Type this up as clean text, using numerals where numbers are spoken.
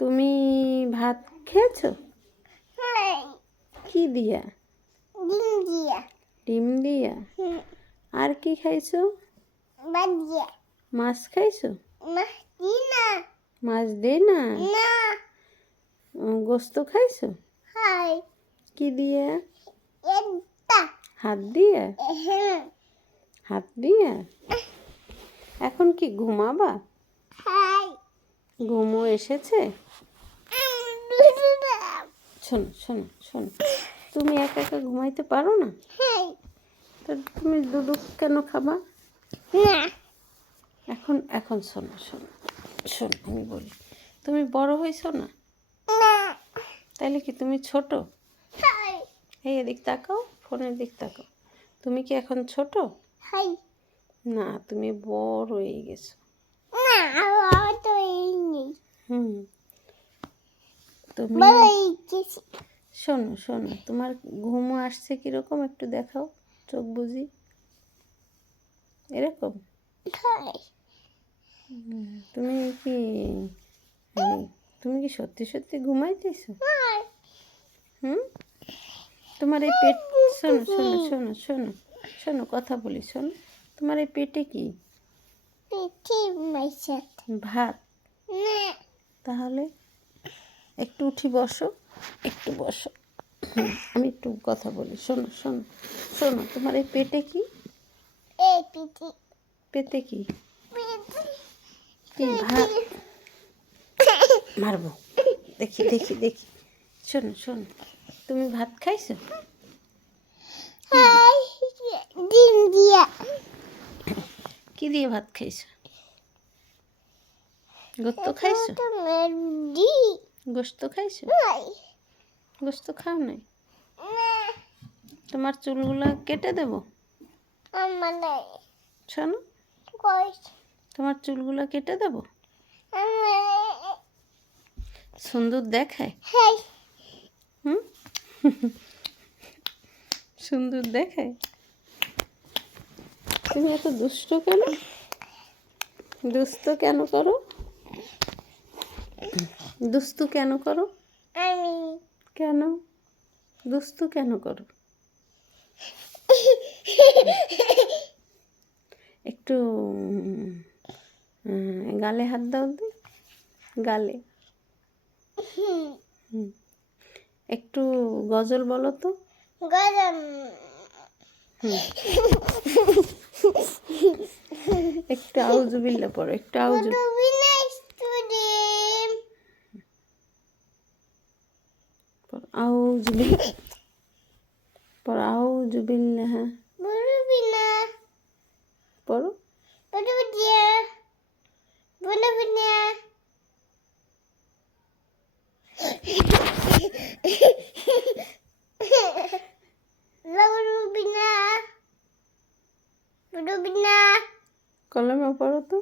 তুমি ভাত খেয়েছো? কি দিয়া? ডিম দিয়া। আর কি খাইছো? মাছ খাইছো? মাছ দে না। গোস্ত খাইছো? কি দিয়ে? হাত দিয়ে? হাত দিয়ে? এখন কি ঘুমাবা? ঘুমো এসেছে? শোনো শোনো শোনো, তুমি একা একা ঘুমাইতে পারো না? তো তুমি দুধ কেন খাবা? এখন এখন শোনো শোনো শোনো, আমি বলি, তুমি বড় হয়েছো না? তাইলে কি তুমি ছোট? এই এদিক তাকাও, ফোনের দিক তাকাও। তুমি কি এখন ছোট? না, তুমি বড় হয়ে গেছো। হুম, তুমি শোনো শোনো, তোমার ঘুমও আসছে কিরকম একটু দেখাও, চোখ বুঝি এরকম। তুমি কি তুমি কি সত্যি সত্যি ঘুমাইতেছো? হুম, তোমার এই পেট, শোনো শোনো শোনো শোনো শোনো, কথা বলি, শোনো, তোমার এই পেটে কি? ভাত? তাহলে একটু উঠি বসো, একটু বসো। আমি একটু কথা বলি, শোনো শোনো শোনো, তোমার এই পেটে কি? পেটে কি? কি ভাত? মারবো, দেখি দেখি দেখি। শোনো শোনো, তুমি ভাত খাইছো? কি দিয়ে ভাত খাইছো? গোস্ত খাইছো? গোস্ত খাইছো? গোস্ত খাও নাই? তোমার চুলগুলো কেটে দেবো? শোনো, তোমার চুলগুলো কেটে দেবো? সুন্দর দেখায়? হুম, সুন্দর দেখায়? তুমি এত দুষ্ট কেন? দুষ্ট কেন করো? দুস্তু কেন করো? কেন দুস্তু কেন করো? একটু গালে হাত দাও তো, গালে। একটু গজল বলো তো। একটু আউজুবিল্লাহ পড়ো, একটু আউজু আউজুবিল্লাহ পড়ো, আউজুবিল্লাহ পড়ো। কলমে পড়ো তো।